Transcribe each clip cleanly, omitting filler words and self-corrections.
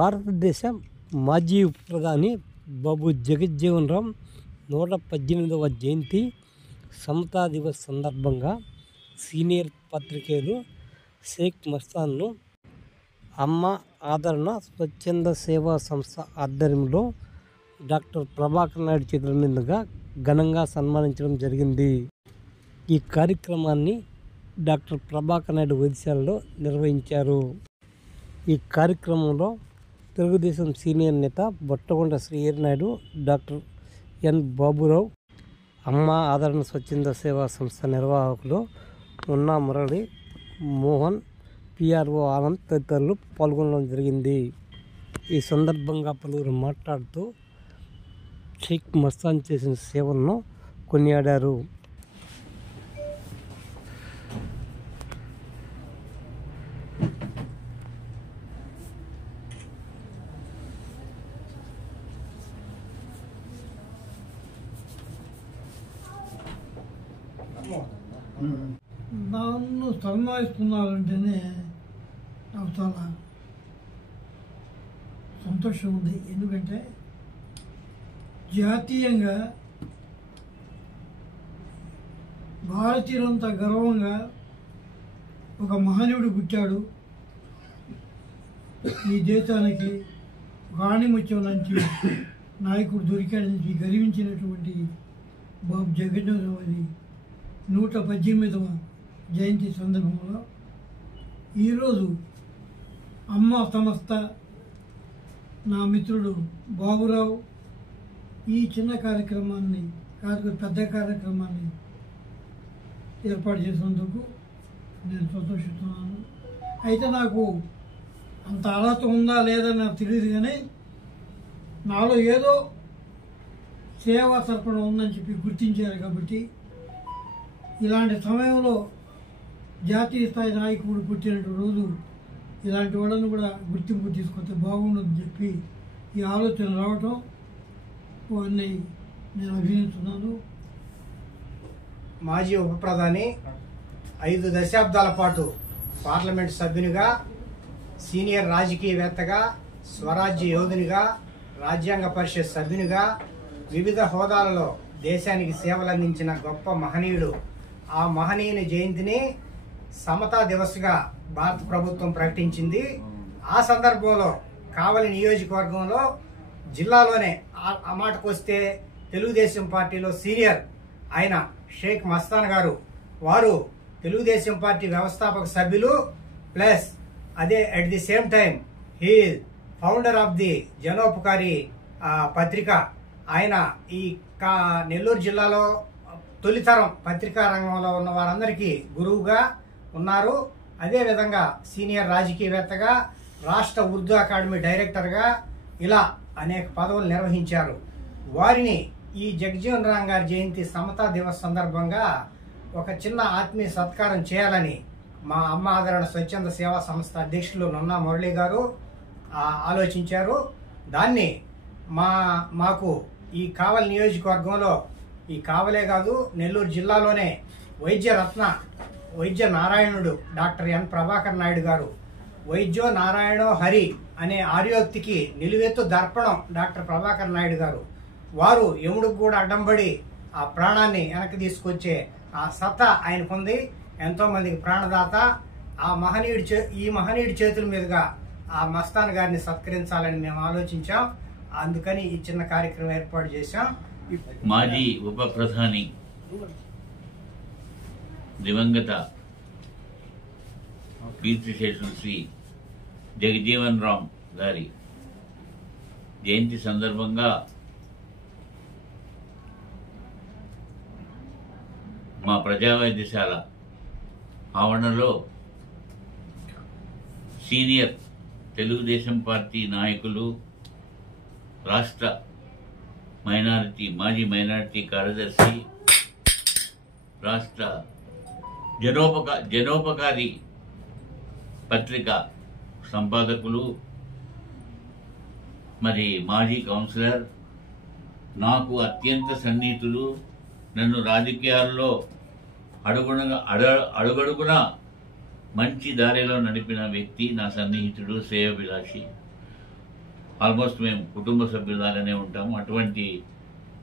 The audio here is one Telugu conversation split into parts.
భారతదేశ మాజీ ప్రధాని బాబు జగజ్జీవన్ రామ్ 118వ జయంతి సమతా దివస్ సందర్భంగా సీనియర్ పత్రికేయులు షేక్ మస్తాన్ను అమ్మ ఆదరణ స్వచ్ఛంద సేవా సంస్థ ఆధ్వర్యంలో డాక్టర్ ప్రభాకర్ నాయుడు చేతుల మీదుగా ఘనంగా సన్మానించడం జరిగింది. ఈ కార్యక్రమాన్ని డాక్టర్ ప్రభాకర్ నాయుడు వైద్యశాలలో నిర్వహించారు. ఈ కార్యక్రమంలో తెలుగుదేశం సీనియర్ నేత బొట్టగొండ శ్రీహరి నాయుడు, డాక్టర్ ఎన్ బాబురావు, అమ్మ ఆదరణ స్వచ్ఛంద సేవా సంస్థ నిర్వాహకులు మున్నా మురళి, మోహన్, పిఆర్ఓ ఆనంద్ తదితరులు పాల్గొనడం జరిగింది. ఈ సందర్భంగా పలువురు మాట్లాడుతూ షేక్ మస్తాన్ చేసిన సేవలను కొనియాడారు. నన్ను సన్మానిస్తున్నారంటేనే నాకు చాలా సంతోషం ఉంది. ఎందుకంటే జాతీయంగా భారతీయులంతా గర్వంగా ఒక మహనీయుడు పుట్టాడు, ఈ దేశానికి గాణిముత్యం లాంటి నాయకుడు దొరికాడని గర్వించినటువంటి బాబు జగజ్జీవన్ రామ్ 118వ జయంతి సందర్భంలో ఈరోజు అమ్మ సంస్థ, నా మిత్రుడు బాబురావు ఈ చిన్న కార్యక్రమాన్ని పెద్ద కార్యక్రమాన్ని ఏర్పాటు చేసినందుకు నేను సంతోషిస్తున్నాను. అయితే నాకు అంత అర్హత ఉందా లేదా నాకు తెలియదు, కానీ నాలో ఏదో సేవా సర్పణ ఉందని చెప్పి గుర్తించారు. కాబట్టి ఇలాంటి సమయంలో జాతీయ స్థాయి నాయకుడు పుట్టినటువంటి రోజు ఇలాంటి వాళ్ళని కూడా గుర్తింపు తీసుకొస్తే బాగుండదని చెప్పి ఈ ఆలోచన రావటం వారిని నేను అభినందిస్తున్నాను. మాజీ ఉప ప్రధాని 5 దశాబ్దాల పాటు పార్లమెంట్ సభ్యునిగా, సీనియర్ రాజకీయవేత్తగా, స్వరాజ్య యోధునిగా, రాజ్యాంగ పరిషత్ సభ్యునిగా వివిధ హోదాలలో దేశానికి సేవలందించిన గొప్ప మహనీయుడు. ఆ మహనీయుని జయంతిని సమతా దివస్గా భారత ప్రభుత్వం ప్రకటించింది. ఆ సందర్భంలో కావలి నియోజకవర్గంలో జిల్లాలోనే ఆ మాటకు వస్తే తెలుగుదేశం పార్టీలో సీనియర్ ఆయన షేక్ మస్తాన్ గారు, వారు తెలుగుదేశం పార్టీ వ్యవస్థాపక సభ్యులు, ప్లస్ అదే at the same time he founder of the Janopakari Patrika. ఆయన ఈ నెల్లూరు జిల్లాలో తొలితరం పత్రికా రంగంలో ఉన్న వారందరికీ గురువుగా ఉన్నారు. అదేవిధంగా సీనియర్ రాజకీయవేత్తగా, రాష్ట్ర ఉర్దూ అకాడమీ డైరెక్టర్గా ఇలా అనేక పదవులు నిర్వహించారు. వారిని ఈ జగజ్జీవన్ రామ్ గారి జయంతి సమతా దివస్ సందర్భంగా ఒక చిన్న ఆత్మీయ సత్కారం చేయాలని మా అమ్మ ఆదరణ స్వచ్ఛంద సేవా సంస్థ అధ్యక్షులు మున్నా మురళి గారు ఆలోచించారు. దాన్ని మాకు ఈ కావలి నియోజకవర్గంలో, ఈ కావలే కాదు నెల్లూరు జిల్లాలోనే వైద్య నారాయణుడు డాక్టర్ ఎన్ ప్రభాకర్ నాయుడు గారు, వైద్యో నారాయణో హరి అనే ఆర్యోక్తికి నిలువెత్తు దర్పణం డాక్టర్ ప్రభాకర్ నాయుడు గారు. వారు యముడికి కూడా అడ్డంబడి ఆ ప్రాణాన్ని వెనక్కి తీసుకొచ్చే ఆ సత్తా ఆయనకుంది. ఎంతో మందికి ప్రాణదాత. ఈ మహనీయుడి చేతుల మీదుగా ఆ మస్తాన్ గారిని సత్కరించాలని మేము ఆలోచించాం. అందుకని ఈ చిన్న కార్యక్రమం ఏర్పాటు చేశాం. మాజీ ఉప ప్రధాని దివంగత కీర్తిశేషులు శ్రీ జగజ్జీవన్ రామ్ గారి జయంతి సందర్భంగా మా ప్రజా వైద్యశాల ఆవరణలో సీనియర్ తెలుగుదేశం పార్టీ నాయకులు, రాష్ట్ర మాజీ మైనారిటీ కార్యదర్శి, రాష్ట్ర జనోపకారి పత్రిక సంపాదకులు, మరి మాజీ కౌన్సిలర్, నాకు అత్యంత సన్నిహితులు, నన్ను రాజకీయాల్లో అడుగడుగున మంచి దారిలో నడిపిన వ్యక్తి, నా సన్నిహితుడు, శ్రేయోభిలాషి ఆల్మోస్ట్ మేము కుటుంబ సభ్యులాగానే ఉంటాము. అటువంటి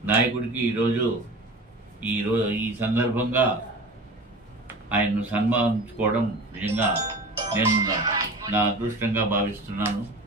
నాయకుడికి ఈ సందర్భంగా ఆయన్ను సన్మానించుకోవడం నిజంగా నేను నా అదృష్టంగా భావిస్తున్నాను.